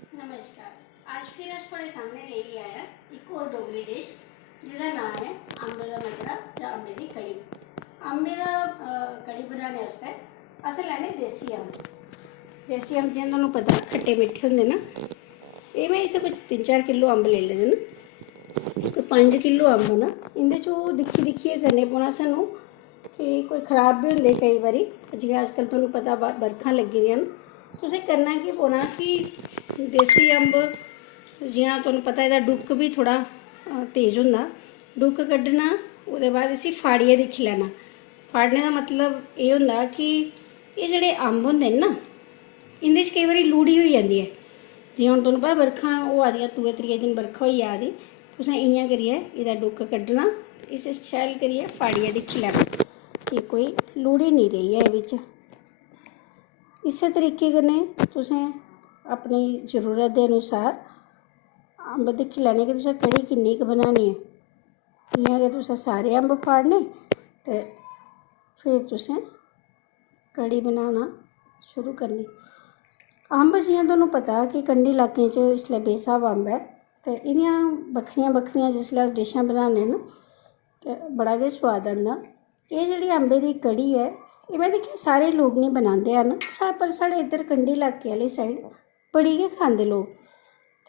नमस्कार। आज फिर अस थोड़े सामने लेके आया एक और डोगरी डिश जिसका नाम है अंबे का मजरा या अंबे की कड़ी। अंबे का कड़ी बनाने वास्ते असें लैने देसी अंब। देसी अंब जि'यां तुहानूं पता खट्टे मिट्ठे होंदे ना, ये मैं इत्थे कोई 3-4 किलो अंब ले लेदे न, कोई 5 किलो अंब ना। इंदे चों दिक्खी दिक्खियै करने पौना सानूं कि कोई खराब भी होंदे कई बारी, जि'यां अजकल तुहानूं पता बरखां लग्गी दियां न। तुसें करना की पौना कि देसी अंब जि'यां तुहानूं पता एह्दा डुक्क भी थोड़ा तेज होंदा, डुक्क कड्ढना, ओह्दे बाद इसी फाड़ियै दिक्खी लैना। फाड़ने का मतलब एह् होंदा कि एह् जेह्ड़े अंब होंदे न ना, इं'दे च केईं बारी लूड़ी होई जंदी ऐ। जि'यां हून तुहानूं पता बरखां होआ दियां, दूए त्रिये दिन बरखा होई जा दी, तुसें इ'यां करियै एह्दा डुक्क कड्ढना, इसी शैल करियै फाड़ियै दिक्खी लैना कि कोई लूड़ी निं रेही ऐ एह्दे बिच्च। इस्सै तरीके कन्नै तुसें अपनी जरूरत के अनुसार अंब दिक्खी लैने कि तुसें कड़ी किन्नी क बनानी है। इ'यां गै तुसें सारे अंब फाड़ने ते फिर तुसें कड़ी बनाना शुरू करनी। अंब जि'यां तुहानूं पता कि कंढी इलाकें च इसलै बेस्हाब अंब ऐ, ते एह्दियां बक्खरियां बक्खरियां जिसलै अस डिशां बनाने न ते बड़ा गै सोआद आंदा। एह् जेह्ड़ी अंबे दी कड़ी ऐ, एह् में दिक्खेआ सारे लोग निं बनांदे हैन, पर साढ़े इद्धर कंढी इलाके आह्ली साइड बड़ी गै खांदे लोग,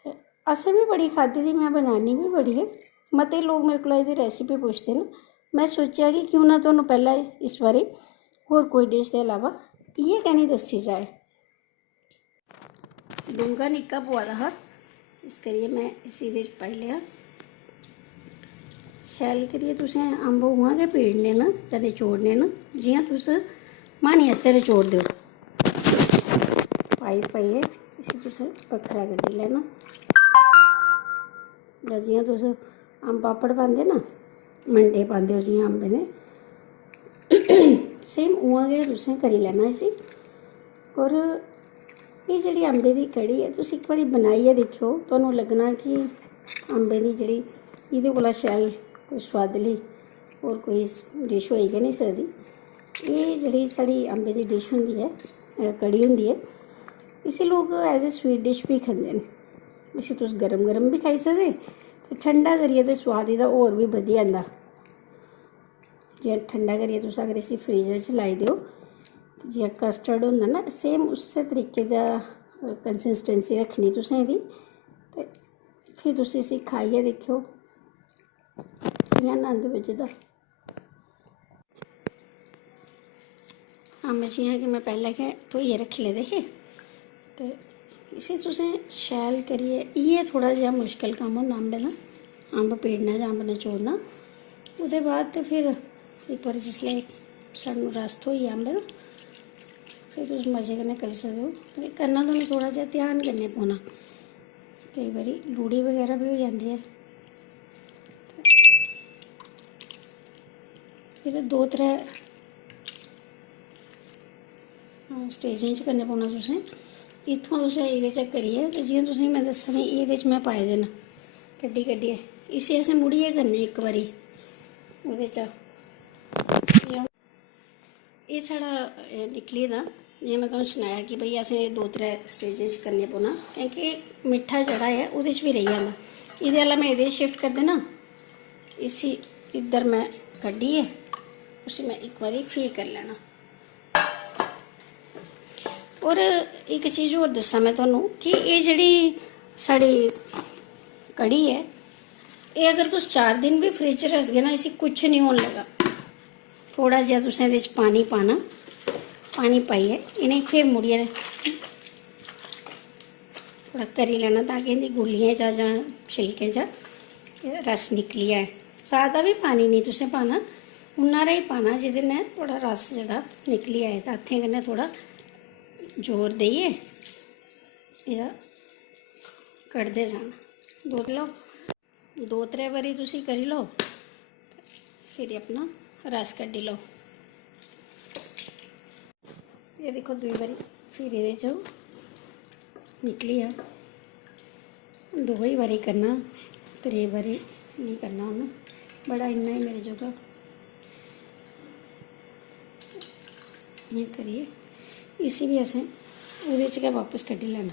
ते असें बी बड़ी खाद्धी दी, में बनानी बी बड़ी है। मते लोग मेरे कोला एह्दी रेसिपी पुछदे न। मैं सोचेआ कि क्यों ना तुहानूं पैह्लें इस बारी होर कोई डिश दे अलावा इ'यै कैह्नी दस्सी जाए। डूंगा निक्का पोआ दा हा, इस करियै मैं इसी एह्दे च पाई लेआ। शैल करियै तुसें अंब उ'आं गै पीड़ने न जां नचोड़ने न जि'यां तुस म्हानी आस्तै नचोड़दे हो। पाइयै इसी तुसें बक्खरा कड्ढी लैना, जां जि'यां तुस अंब पापड़ पांदे ना, मंडे पांदे हो जि'यां अंबें दे, सेम उ'आं गै तुसें करी लैना इसी। होर एह् जेह्ड़ी अंबे दी कड़ी ऐ, तुस इक बारी बनाइयै दिक्खेओ, तुहानूं लग्गना कि अंबे दी जेह्ड़ी एह्दे कोला शैल कोई सोआदली होर कोई डिश होई गै निं सकदी। एह् जेह्ड़ी साढ़ी अंबे दी डिश होंदी ऐ, कड़ी होंदी ऐ, इसी लोग एज ए स्वीट डिश भी खंदे न। इसी तुस गर्म गर्म भी खाई सकदे, ते ठंडा करियै ते सोआद एह्दा होर भी बधी जंदा। जि'यां ठंडा करियै तुस अगर इसी फ्रीजर च लाई देओ, जि'यां कस्टर्ड होंदा ना, सेम उस्सै तरीके दा कंसिस्टेंसी रक्खनी तुसें एह्दी, ते फिर तुस इसी खाइयै दिक्खेओ कि'यां नंद बझदा। अंब जि'यां कि मैं पैह्लें गै धोइयै रक्खी लेदे हे, ते इसी तुसें शैल करियै, इ'यै थोह्ड़ा जेहा मुश्कल कम्म होंदा अंबें दा, अंब पीड़ना जां अंब नचोड़ना। ओह्दे बाद ते फिर इक बारी जिसलै सानूं रस थ्होई जा अंबें दा, फिर तुस मज़े कन्नै करी सकदे हो। पर करना तुहानूं थोह्ड़ा जेहा ध्यान कन्नै पौना, केईं बारी लूड़ी बगैरा भी होई जंदी ऐ। एह्दे 2-3 स्टेजें च करने पौना तुसें। इत्थुआं तुसें एह्दे च करियै, ते जि'यां तुसेंगी मैं दस्सा नी, एह्दे च में पाए दे न कड्ढी कड्ढियै। इसी असें मुड़ियै करने इक बारी ओह्दे चा। एह् साढ़ा निकली दा, जि'यां मैं तुहानूं सनाया कि भाई असें 2-3 स्टेजें च करने पौना, क्योंकि मिट्ठा जेह्ड़ा ऐ ओह्दे च बी रेही जंदा। एह्दे आह्ला मैं एह्दे च शिफ्ट कर देना, इसी इद्धर मैं कड्ढियै उसी मैं इक बारी फ्ही करी लैना। होर इक चीज़ होर दस्सां मैं तुहानूं कि एह् जेह्ड़ी साढ़ी कड़ी ऐ, एह् अगर तुस 4 दिन भी फ्रिज च रखगे ना, इसी कुछ नहीं होन लगा। थोड़ा जेहा तुसें एह्दे च पानी पाना, पानी पाइयै इ'नें फिर मुड़ियै थोड़ा करी लैना, ताकि इं'दी गुल्लियें चा जां छिलकें चा रस निकली जाए। ज़्यादा भी पानी नहीं तुसें पाना, उन्ना हारा ही पाना जेह्दे नै थोड़ा रस जेह्ड़ा निकली जाए। ते हत्थें कन्नै थोड़ा जोर देइयै एह्दा कड्ढदे जाना। 2-3 बारी तुसी करी लो, फिर अपना रस कड्ढी लो। ये दिक्खो दूई बारी फिर एह्दे च निकली आ। 2 ही बारी करना, 3 बारी नहीं करना हून, बड़ा इन्ना ही मेरे जोगा। इ'यां करियै इसी भी असें ओह्दे च गै बापस कड्ढी लैना।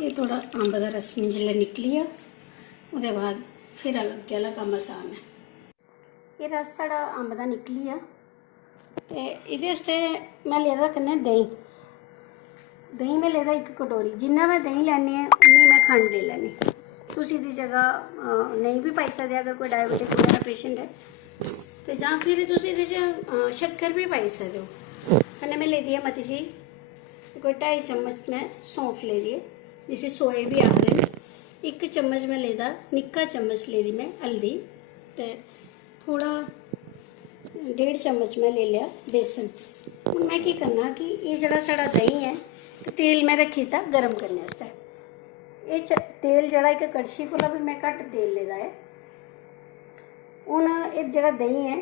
ये थोड़ा अंब का रस जिसले निकली आ उसके बाद फिर अगे वाला काम आसान है। ये रस साढ़ा अंब का निकली आ ते इहदे मैं लेदा कन्नै दही। दही में लेदा एक कटोरी, जिन्ना मैं दही लैनी है उन्नी मैं खंड ले लैनी। तुसी दी जगह नहीं भी पाई सकदे अगर कोई डायबिटिक वगैरह पेशेंट है तो, जां फिर तुसी इहदे च शक्कर भी पाई सकदे हो। कन्नै मैं लेदी है मती सी कोई 2.5 चम्मच मैं सौंफ ले दी है जिसे सोए भी आखदे न। 1 चम्मच में लेदा, निक्का चम्मच ले दी मैं हल्दी, ते थोड़ा 1.5 चम्मच में ले लिया बेसन। हुण मैं की करना कि ये जड़ा साढ़ा दही है तो तेल मैं रखी था गर्म करने वास्ते। ये तेल जड़ा एक कड़छी कोला भी मैं घट तेल लेदा है। हुण ये जड़ा दही है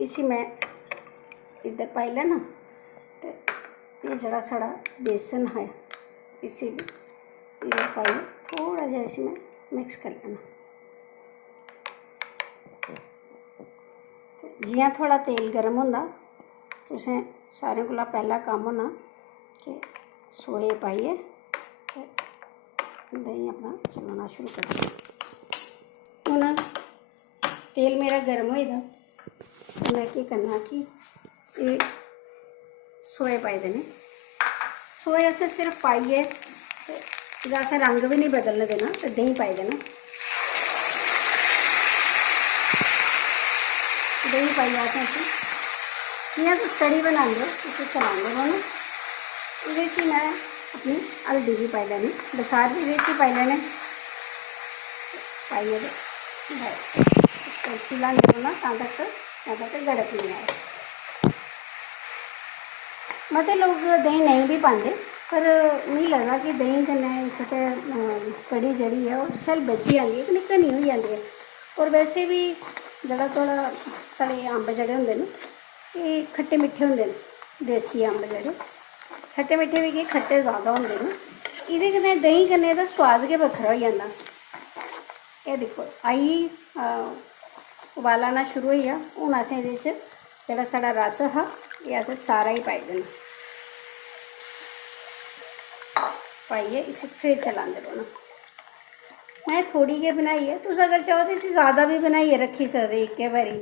इसी मैं इधर पाई लैना, तो ये जड़ा साढ़ा बेसन है इसी भी इधर पाई थोड़ा जहा इसी में मिक्स कर लेना। जियां थोड़ा तेल गर्म होंदा तुसें सारें कोला पहला काम होना कि सोए पाइए दही अपना चलाना शुरू कर दिया। हुण तेल मेरा गर्म हो दा तो मैं की करना कि ये सोए पाई देने। सोए असें सिर्फ पाइए ते असें रंग भी नहीं बदलने देना, तो दही पाई देना। दही पाइए असें जियां तुस कड़ी बनांदे हो उसी चलांदे रौह्ना। इहदे च मैं अपनी हल्दी भी पाई लैनी, बसार भी इहदे च पाई लैने, पाइए कड़छी लांदे रौह्ना तां तक गड़क नहीं आए। मते लोग दही नहीं भी पाते, पर मिगी लगदा कि दही कन्नै इक ते कड़ी जेह्ड़ी है ओह् शैल बज्जी जंदी है, कन्नै घनी होई जंदी है। और वैसे भी जड़ा थोड़ा साढ़े अंब जेह्ड़े होंदे न एह् खट्टे मिट्ठे होंदे न। देसी अंब जेह्ड़े खट्टे मिट्ठे भी केह् खट्टे ज़्यादा होंदे न। इहदे कन्नै दही कन्नै एह्दा सोआद गै बक्खरा होई जंदा। एह् दिक्खो आई उबाला आना शुरू होई गेआ। हुण असें एह्दे च जेह्ड़ा साढ़ा रस हा एह् असें सारा ही पाई देना। पाइयै इसी फिर चलांदे रौह्ना। मैं थोड़ी गै बनाई है, तुस अगर चाहो तो इसी ज़्यादा भी बनाइयै रखी सकदे इक्कै बारी।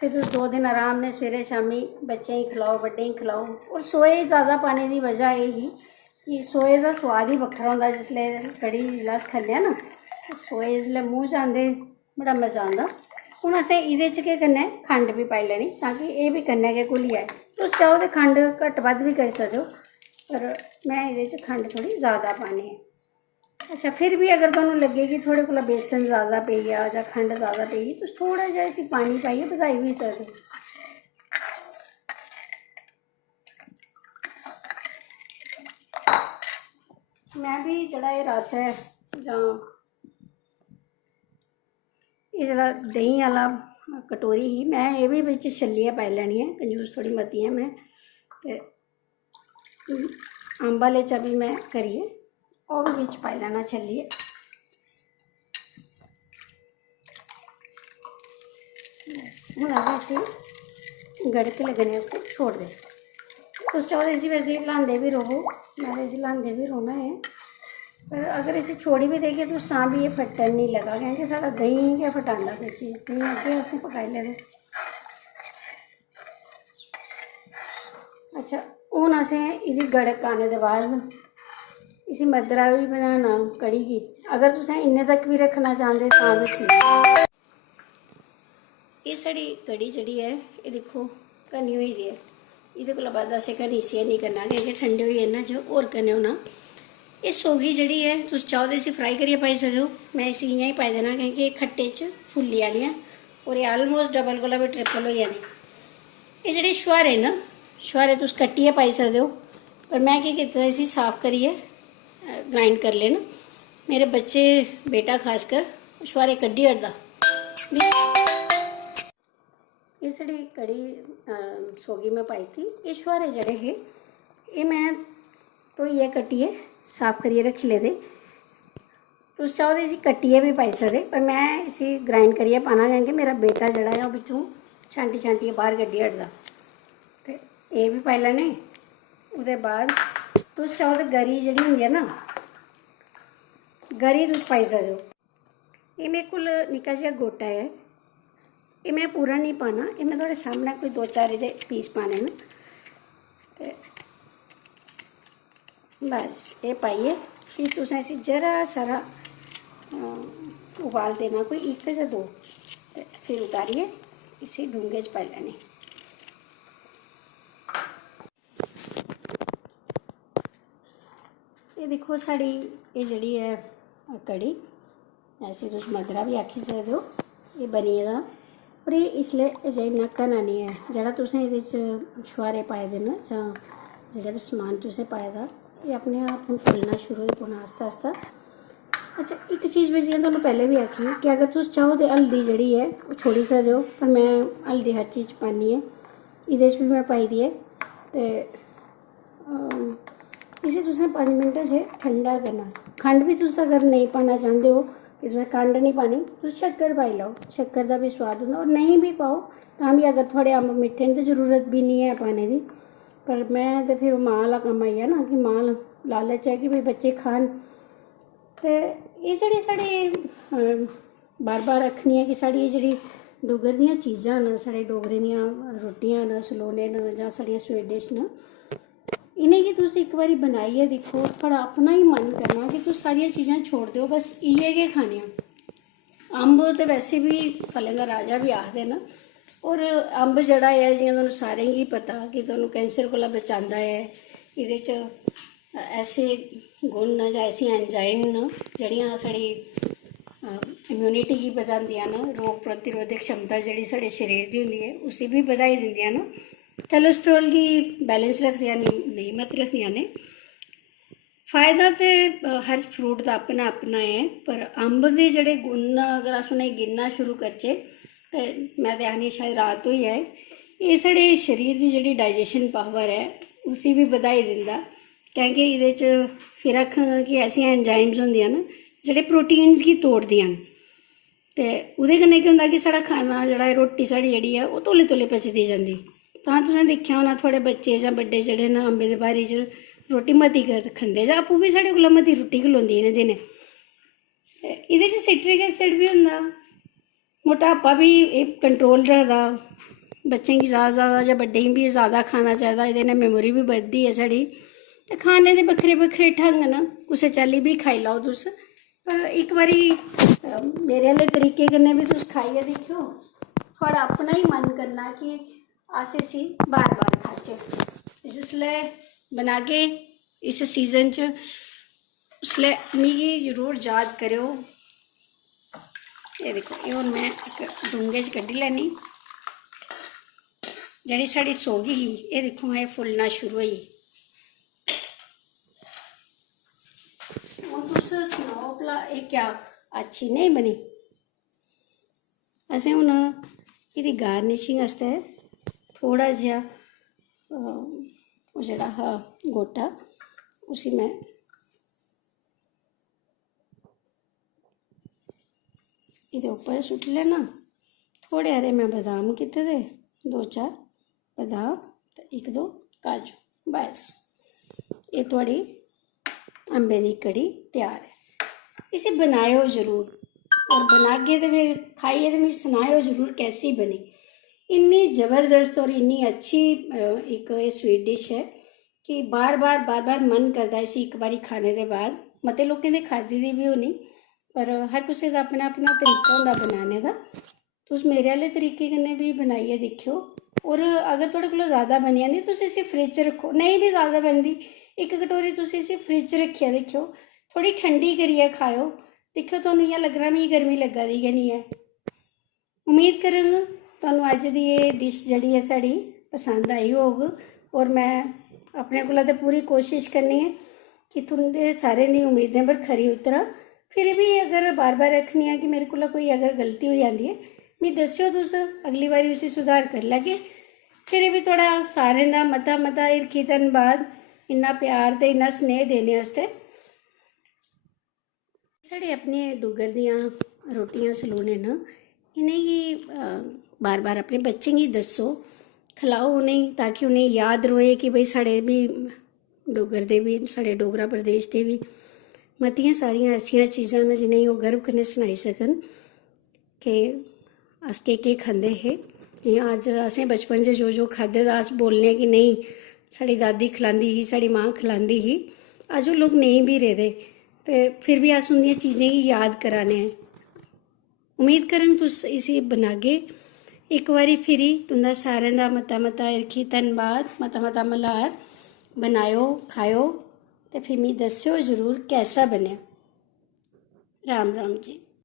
फिर तुस 2 दिन आराम ने सवेरे शामी बच्चें गी खलाओ, बड्डें गी खलाओ। और सोए ज़्यादा पाने की वजह यह ही कि सोए का स्वाद ही बक्खरा होंदा। जिसलै कड़ी जिसलै अस खन्ने आं ना, सोए जिसलै मूँह च आंदे बड़ा मज़ा आंदा। हुण असें एह्दे च केह् करना है, खंड भी पाई लैनी ताकि एह् भी कन्नै गै घुली जाए। तुस चाहो तो खंड घट्ट बद्ध भी करी सकदे हो, पर मैं एह्दे च खंड थोड़ी ज़्यादा पानी है। अच्छा, फिर भी अगर तुहानूं लग्गे कि थोड़े कोला बेसन ज़्यादा पेई जा जां खंड ज़्यादा पेई गेई, तुस थोड़ा जिहा इसी पानी पाइयै बधाई भी सकदे। मैं भी जेह्ड़ा एह् रस है जां एह् जेह्ड़ा दही आह्ला कटोरी ही, मैं एह् बी बिच छल्लियै पाई लैनी है। कंजूस थोड़ी मती है मैं, ते अंब आह्ले चा भी मैं करियै ओह् भी बिच पाई लैना छल्लियै। हूँ अस इसी गड़के लगने वास्ते छोड़ दें। तुस चाहो तो इसी वैसे ही हिलांदे भी रहो, मैं इसी हिलांदे भी रौह्ना है। पर अगर इसी छोड़ी भी देगे तो तां भी ये फट्टन नहीं लगा, क्योंकि साढ़ा दही गै फटांदा कोई चीज़। दही अग्गें असें पकाई लेदे। अच्छा, हून असें इहदी गड़क आने दे बाद इसी मद्दरा भी बनाना कड़ी गी। अगर तुसें इन्ने तक भी रखना चाहते तां भी ठीक। ये साढ़ी कड़ी जेह्ड़ी है ये दिक्खो घनी होई दी है। इहदे कोला बाद असें घनी इसी नहीं करना, क्योंकि ठंडे होई इन्ना च होर घने होना। ये सोगी जेह्ड़ी है तुस चाहो तो इसी फ्राई करियै पाई सकदे हो। मैं इसी इ'यां ही पाई देना, क्योंकि खट्टे च फुल्ली जानी है और ये आलमोस्ट डबल कोला भी ट्रिपल हो जाने। ये जेह्ड़े छुहारे न, छुहारे तुस कट्टियै पाई सकदे हो, पर मैं केह् कीता इसी साफ करियै ग्राइंड कर लेना। मेरे बच्चे, बेटा खासकर छुहारे कड्ढी ओड़दा। ये साढ़ी कड़ी सोगी में पाई थी। ये छुहारे जड़े हे ये मैं धोइयै कट्टियै साफ करियै रखी लेदे। तुस चाहो तो इसी कट्टियै भी पाई सकदे, पर मैं इसी ग्राइंड करियै पाना, क्योंकि मेरा बेटा जड़ा है ओह् बिच्चों छांटियै बाहर कड्ढी ओड़दा। ते एह् भी पाई लैने। ओह्दे बाद तुस चाहो तो गरी जेह्ड़ी होंदी है ना, गरी तुस पाई सकदे हो। ये मेरे को निक्का जिहा गोटा है, ये मैं पूरा नहीं पाना, ये मैं थोड़े सामने कोई 2-4 दे पीस पाने न। ते बस ये पाइए फिर तुसें इसी जरा सारा उबाल देना, कोई 1 या 2, फिर उतारिए इसी डूंगे च पाई लैनी। ये देखो साड़ी ये जड़ी है कड़ी, ऐसे तुस मद्दरा भी आखी सकदे हो, ये बनी गेदा। और ये इसलिए अजें इन्ना घना नहीं है, जेह्ड़ा तुसें एह्दे च छुहारे पाए दे न जां जेह्ड़ा बी समान तुसें पाए दा, ये अपने आप हून फुल्लना शुरू होई पौना आस्ता आस्ता। अच्छा एक चीज़ में जियां तुहानूं पैह्लें भी आखी कि अगर तुस चाहो ते हल्दी जेह्ड़ी है ओह् छोड़ी सकदे हो, पर मैं हल्दी हर चीज़ पानी है, एह्दे च भी मैं पाई दी है। ते इसी तुसें 5 मिंट च ठंडा करना। खंड भी तुस अगर नहीं पाना चाहते हो कि तुसें खंड नहीं पानी, तुस शक्कर पाई लैओ, शक्कर का भी स्वाद होंदा। और नहीं भी पाओ तां भी अगर थोड़े अम्ब मिट्ठे न ते जरूरत भी नहीं है पाने दी, पर मैं तो फिर मां आह्ला कम्म आई गेआ ना कि मां लालच है कि भाई बच्चे खान। ते एह् जेह्ड़ी साढ़ी बार बार आखनी है कि साढ़ी एह् जेह्ड़ी डुग्गर दियां चीज़ां न, साढ़े डोगरें दियां रुट्टियां न, सलोने न जां साढ़ियां स्वीट डिश न, इन्हें गी तुस एक बारी बनाइयै दिक्खो, थोड़ा अपना ही मन करना कि तुस सारियां चीज़ां छोड़ दो, बस इ'यै गै खानियां। अम्ब ते वैसे भी फलें दा राजा भी आखदे न, और अम्ब जेह्ड़ा है जियां तुहानूं सारें गी पता कि तुहानूं कैंसर कोला बचांदा है। एह्दे च ऐसे गुण न जां ऐसियां एंजाइम न जेह्ड़ियां साढ़ी इम्यूनिटी गी बधांदियां न, रोग प्रतिरोधक क्षमता जेह्ड़ी साढ़े शरीर दी होंदी है उसी भी बधाई दिंदियां न, कोलेस्ट्रॉल गी बैलेंस रखदियां नियमत रखदियां ने। फायदा तो हर फ्रूट का अपना अपना है, पर अम्ब के जोड़े गुण न अगर अस उन्हें गिनना शुरू करचे तो मैं तो आखनी शायद रात हो जाए। ये साढ़े शरीर की जी डाइजेशन पावर है उसी भी बधाई दिंदा, क्योंकि ये फिर आखांगा कि ऐसियां एंजाइम्स होंदियां न जेह्ड़े प्रोटीन्स गी तोड़दियां न, ते उहदे कन्नै केह् होंदा कि साढ़ा खाना जेह्ड़ा रोटी साढ़ी जेह्ड़ी है ओह् तौले तौले पचदी जंदी। तां तुसें दिक्खेआ होना थोड़े बच्चे जां बड्डे जेह्ड़े न अम्बे दे बारी च रोटी मती खंदे, जां आपूं भी साढ़े कोला मती रुट्टी खलोंदी इ'नें दिनें। एह्दे च सिट्रिक एसिड भी होंदा, मोटापा भी एह् कंट्रोल रखदा, बच्चें गी ज़्यादा जां बड्डें गी भी ज़्यादा खाना चाहिदा, एह्दे कन्नै मेमोरी भी बधदी है साढ़ी। ते खाने दे बक्खरे बक्खरे ढंग न, कुसै चाल्ली भी खाई लैओ तुस, पर एक बारी मेरे आह्ले तरीके कन्नै भी तुस खाइयै दिक्खेओ, थोड़ा अपना ही मन करना कि अस इसी बार बार खाचे। जिसलै बनागे इस सीजन च उसलै मिगी जरूर याद करेओ। ये दिक्खो ये हून मैं इक डूंगे च कड्ढी लैनी, जेह्ड़ी साढ़ी सोगी ही ये दिक्खो एह् फुल्लना शुरू होई। हून तुस सनाओ भला एह् क्या अच्छी नहीं बनी। असें हून एह्दी गार्निशिंग आस्तै थोड़ा जिहा ओह् जेह्ड़ा हा गोटा उसी मैं एह्दे उप्पर सुट्टी लैना। थोड़े हारे मैं बदाम कीते दे, 2-4 बदाम ते 1-2 काजू, बस ये थोड़ी अम्बे दी कड़ी तैयार है। इसी बनाएओ जरूर, और बनागे तो फिर खाइए तो मिगी सनाएओ जरूर कैसी बनी। इन्नी ज़बरदस्त और इन्नी अच्छी एक ये स्वीट डिश है कि बार बार मन करता इसी एक बारी खाने के बाद। मते लोकें दे खादी दी भी होनी, पर हर किसी का अपना अपना तरीका होंदा बनाने का। तुस मेरे आह्ले तरीके कन्नै भी बनाइयै दिक्खेओ, और अगर थोड़े कोला ज़्यादा बनी जंदी तुस इसी फ्रिज च रक्खो, नहीं भी ज़्यादा बनदी इक कटोरी तुस इसी फ्रिज च रक्खियै दिक्खेओ, थोड़ी ठंडी करियै खाओ, दिक्खेओ तुहानूं इ'यां लग्गना मिगी गर्मी लग्गा दी गै नहीं है। उम्मीद करङ तुहानूं अज्ज दी एह् डिश जेह्ड़ी है साढ़ी पसंद आई होग, और मैं अपने कोला ते पूरी कोशिश करनी है कि तुं'दे सारें दी उम्मीदें पर खरी उतरां। फिर भी अगर बार बार आखनी है कि मेरे कोला कोई अगर गलती हो जाती है मिगी दस्सिओ, तुस अगली बारी उसी सुधार करी लैगे। फिर भी थोड़ा सारें दा मता मता हिरखी धन्नबाद इन्ना प्यार ते इन्ना स्नेह देने आस्तै। साढ़े अपने डुग्गर दियां रोटियां सलोने न, इ'नेंगी बार बार अपने बच्चें गी दस्सो, खलाओ उ'नेंगी, ताकि उ'नेंगी याद रवै कि भाई साढ़े भी डुग्गर दे भी, साढ़े डोगरा प्रदेश दे भी मतियां सारियां ऐसियां चीज़ां न जिनेंगी ओह् गर्व कन्नै सनाई सकन कि अस केह् खंदे हे। जियां अज्ज असें बचपन च जो खाद्धे दा अस बोलने कि नेईं साढ़ी दादी खलांदी ही, साढ़ी मां खलांदी ही। अज्ज ओह् लोग नेईं भी रेह्दे ते फिर भी अस उंदियें चीज़ें गी याद करा ने। उम्मीद करङ तुस इसी बनागे इक बारी फिरी। तुंदा सारें दा मता मता हिरखी धन्नबाद, मता मता मल्हार। बनायो खायो ते फिर मिगी दस्सेओ जरूर कैसा बनेआ। राम राम जी।